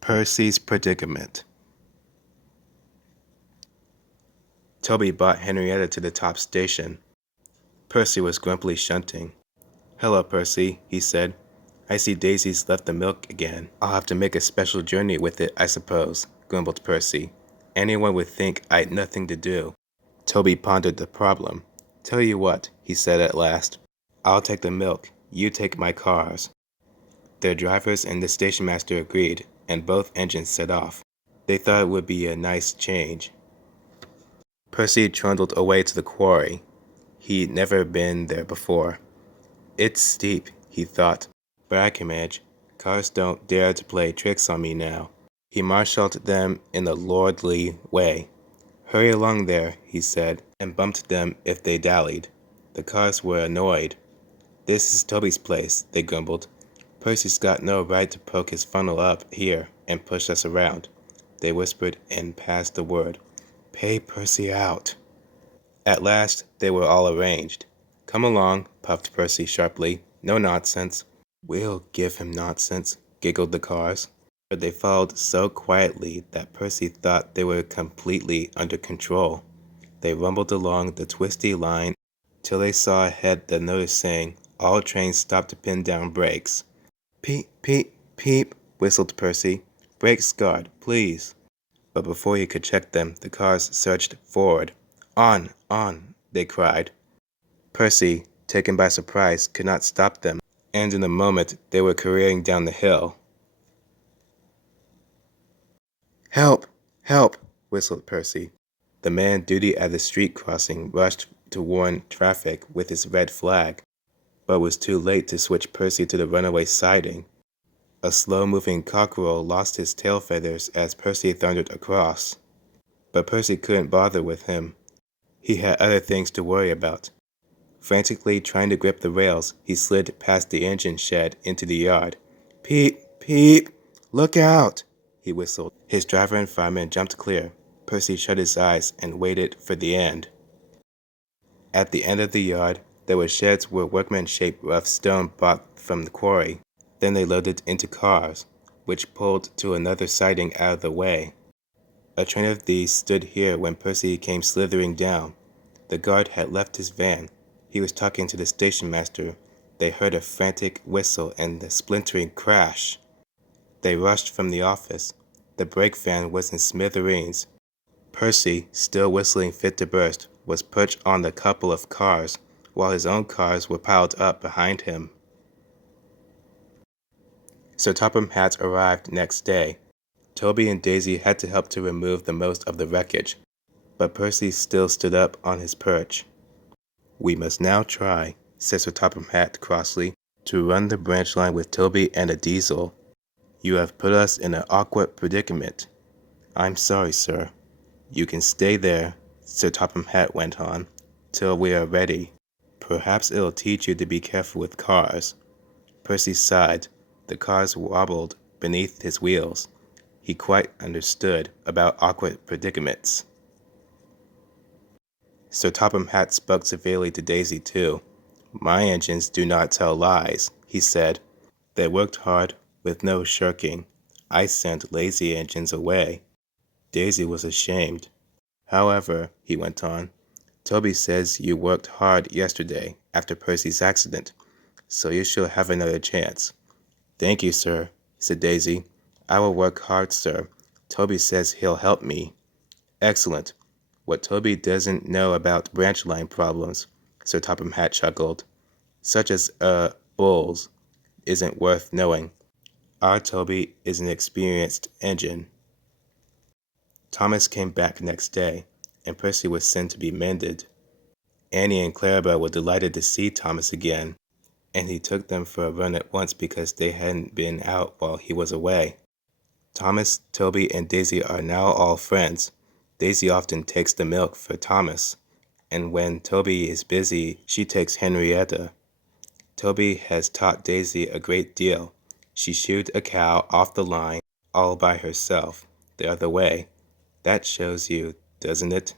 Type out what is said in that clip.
Percy's Predicament. Toby brought Henrietta to the top station. Percy was grumpily shunting. "Hello, Percy," he said. "I see Daisy's left the milk again. I'll have to make a special journey with it, I suppose," grumbled Percy. "Anyone would think I'd nothing to do." Toby pondered the problem. "Tell you what," he said at last. "I'll take the milk. You take my cars." Their drivers and the station master agreed, and both engines set off. They thought it would be a nice change. Percy trundled away to the quarry. He'd never been there before. "It's steep," he thought, "but I can manage. Cars don't dare to play tricks on me now." He marshaled them in a lordly way. "Hurry along there," he said, and bumped them if they dallied. The cars were annoyed. "This is Toby's place," they grumbled. "Percy's got no right to poke his funnel up here and push us around." They whispered and passed the word. "Pay Percy out." At last they were all arranged. "Come along," puffed Percy sharply. "No nonsense." "We'll give him nonsense," giggled the cars. But they followed so quietly that Percy thought they were completely under control. They rumbled along the twisty line till they saw ahead the notice saying, "All trains stop to pin down brakes." "Peep, peep, peep," whistled Percy. "Brakes guard, please." But before he could check them, the cars surged forward. "On, on," they cried. Percy, taken by surprise, could not stop them, and in a moment they were careering down the hill. "Help! Help!" whistled Percy. The man duty at the street crossing rushed to warn traffic with his red flag, but was too late to switch Percy to the runaway siding. A slow-moving cockerel lost his tail feathers as Percy thundered across. But Percy couldn't bother with him. He had other things to worry about. Frantically trying to grip the rails, he slid past the engine shed into the yard. "Peep, peep, look out!" he whistled. His driver and fireman jumped clear. Percy shut his eyes and waited for the end. At the end of the yard, there were sheds where workmen shaped rough stone brought from the quarry. Then they loaded into cars, which pulled to another siding out of the way. A train of these stood here when Percy came slithering down. The guard had left his van. He was talking to the station master. They heard a frantic whistle and the splintering crash. They rushed from the office. The brake van was in smithereens. Percy, still whistling fit to burst, was perched on the couple of cars, while his own cars were piled up behind him. Sir Topham Hatt arrived next day. Toby and Daisy had to help to remove the most of the wreckage, but Percy still stood up on his perch. "We must now try," said Sir Topham Hatt crossly, "to run the branch line with Toby and a diesel. You have put us in an awkward predicament." "I'm sorry, sir." "You can stay there," Sir Topham Hatt went on, "till we are ready. Perhaps it'll teach you to be careful with cars." Percy sighed. The cars wobbled beneath his wheels. He quite understood about awkward predicaments. Sir Topham Hatt spoke severely to Daisy, too. "My engines do not tell lies," he said. "They worked hard, with no shirking. I sent lazy engines away." Daisy was ashamed. "However," he went on, "Toby says you worked hard yesterday after Percy's accident, so you shall have another chance." "Thank you, sir," said Daisy. "I will work hard, sir. Toby says he'll help me." "Excellent. What Toby doesn't know about branch line problems," Sir Topham Hatt chuckled, "such as, bulls, isn't worth knowing. Our Toby is an experienced engine." Thomas came back next day, and Percy was sent to be mended. Annie and Clarabelle were delighted to see Thomas again, and he took them for a run at once because they hadn't been out while he was away. Thomas, Toby, and Daisy are now all friends. Daisy often takes the milk for Thomas, and when Toby is busy, she takes Henrietta. Toby has taught Daisy a great deal. She shoed a cow off the line all by herself the other way. That shows you, doesn't it?